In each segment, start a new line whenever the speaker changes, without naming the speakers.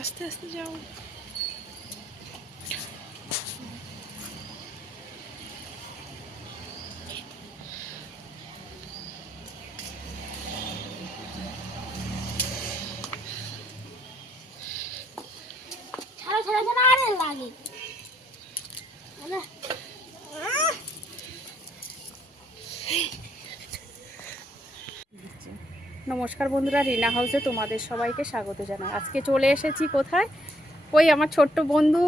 আস্তে আস্তে যাও
ছাড়া ছাড়া আরে লাগে না
নমস্কার বন্ধুরা রিনা হাউসে তোমাদের সবাইকে স্বাগত জানাই। আজকে চলে এসেছি কোথায়? ওই আমার ছোট্ট বন্ধু।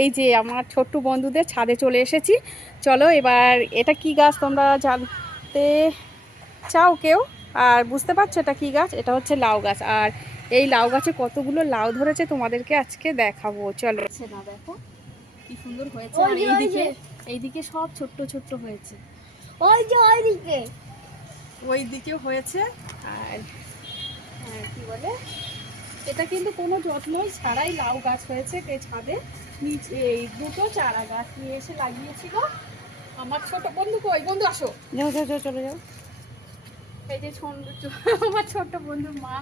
এই যে আমার ছোট্ট বন্ধুদের ছাদে চলে এসেছি। চলো এবার এটা কি গাছ তোমরা জানতে চাও কেউ? আর বুঝতে পারছ এটা কি গাছ? এটা হচ্ছে লাউ গাছ। আর এই লাউ গাছে কতগুলো লাউ ধরেছে তোমাদেরকে আজকে দেখাবো। চলো। না দেখো কি সুন্দর হয়েছে। আর এইদিকে সব ছোট্ট ছোট্ট হয়েছে।
ওই যে ওই দিকে
ওই দিকে হয়েছে আর কি বলে এটা কিন্তু কোনো যত্নই ছাড়াই লাউ গাছ হয়েছে ছাদে। নিচে এই দুটো চারা গাছ নিয়ে এসে লাগিয়েছিল। আমার ছোট বন্ধু কই? বন্ধু আসো। যাও যাও যাও চলে যাও। এই যে আমার ছোট বন্ধুর মা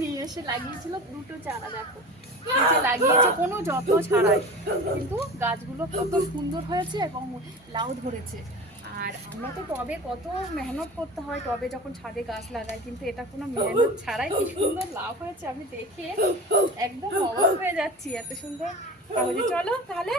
নিয়ে এসে লাগিয়েছিল দুটো চারা দেখো। নিচে লাগিয়েছে কোনো যত্ন ছাড়াই। কিন্তু গাছগুলো কত সুন্দর হয়েছে এবং লাউ ধরেছে। আর আমরা তো টবে কত মেহনত করতে হয়, টবে যখন ছাদে গাছ লাগাই, কিন্তু এটা কোনো মেহনত ছাড়াই কি সুন্দর লাভ হয়েছে আমি দেখে একদম অবাক হয়ে যাচ্ছি এত সুন্দর তাহলে চলো, তাহলে।